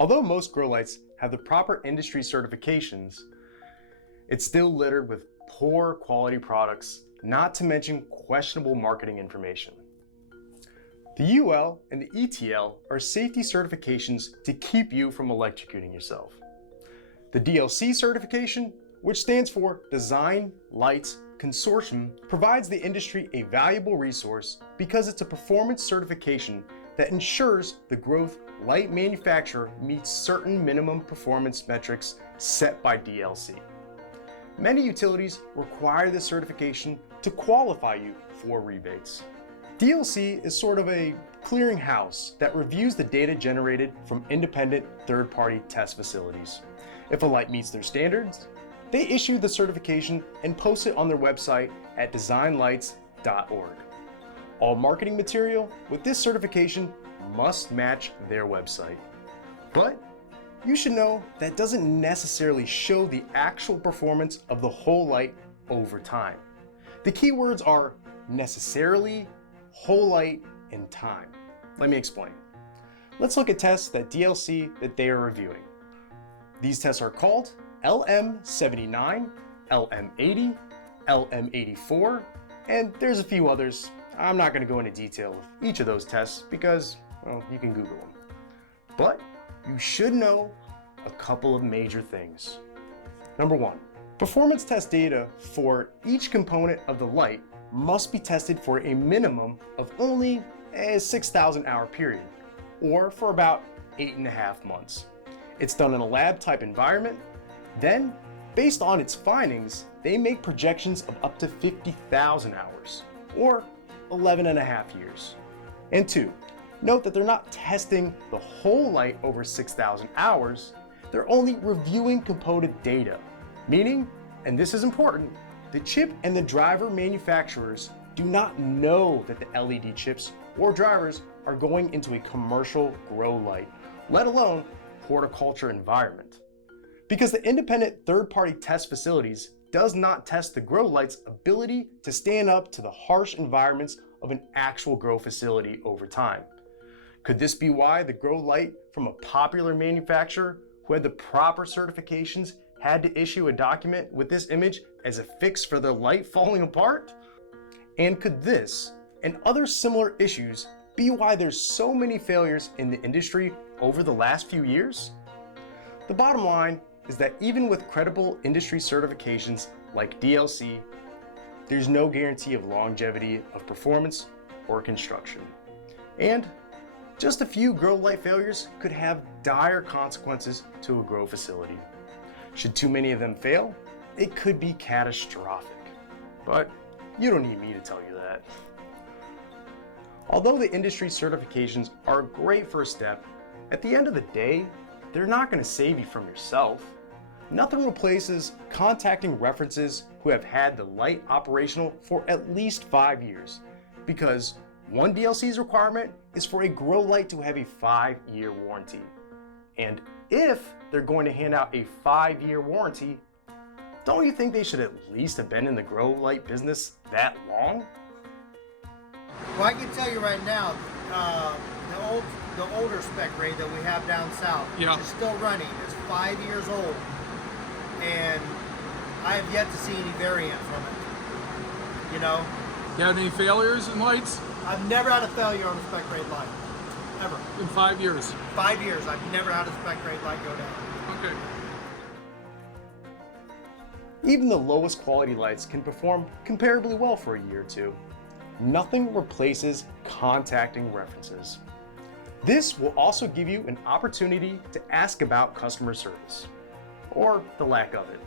Although most grow lights have the proper industry certifications, it's still littered with poor quality products, not to mention questionable marketing information. The UL and the ETL are safety certifications to keep you from electrocuting yourself. The DLC certification, which stands for Design Lights Consortium, provides the industry a valuable resource because it's a performance certification that ensures the growth light manufacturer meets certain minimum performance metrics set by DLC. Many utilities require this certification to qualify you for rebates. DLC is sort of a clearinghouse that reviews the data generated from independent third-party test facilities. If a light meets their standards, they issue the certification and post it on their website at designlights.org. All marketing material with this certification must match their website. But you should know that doesn't necessarily show the actual performance of the whole light over time. The keywords are necessarily, whole light, and time. Let me explain. Let's look at tests that DLC that they are reviewing. These tests are called LM79, LM80, LM84, and there's a few others. I'm not going to go into detail of each of those tests because, well, you can Google them. But you should know a couple of major things. Number one, performance test data for each component of the light must be tested for a minimum of only a 6,000 hour period, or for about 8.5 months. It's done in a lab type environment. Then, based on its findings, they make projections of up to 50,000 hours, or 11.5 years. And two, note that they're not testing the whole light over 6,000 hours, they're only reviewing component data. Meaning, and this is important, the chip and the driver manufacturers do not know that the LED chips or drivers are going into a commercial grow light, let alone horticulture environment. Because the independent third-party test facilities does not test the grow light's ability to stand up to the harsh environments of an actual grow facility over time. Could this be why the grow light from a popular manufacturer who had the proper certifications had to issue a document with this image as a fix for their light falling apart? And could this and other similar issues be why there's so many failures in the industry over the last few years? The bottom line is that even with credible industry certifications like DLC, there's no guarantee of longevity of performance or construction. And just a few grow light failures could have dire consequences to a grow facility. Should too many of them fail, it could be catastrophic. But you don't need me to tell you that. Although the industry certifications are a great first step, at the end of the day, they're not going to save you from yourself. Nothing replaces contacting references who have had the light operational for at least 5 years, because one DLC's requirement is for a grow light to have a 5-year warranty. And if they're going to hand out a 5-year warranty, don't you think they should at least have been in the grow light business that long? Well, I can tell you right now, the older spec ray that we have down south is still running. It's 5 years old, and I have yet to see any variant from it. You know? You had any failures in lights? I've never had a failure on a spec ray light. Ever. In 5 years? 5 years, I've never had a spec ray light go down. Okay. Even the lowest quality lights can perform comparably well for a year or two. Nothing replaces contacting references. This will also give you an opportunity to ask about customer service, or the lack of it.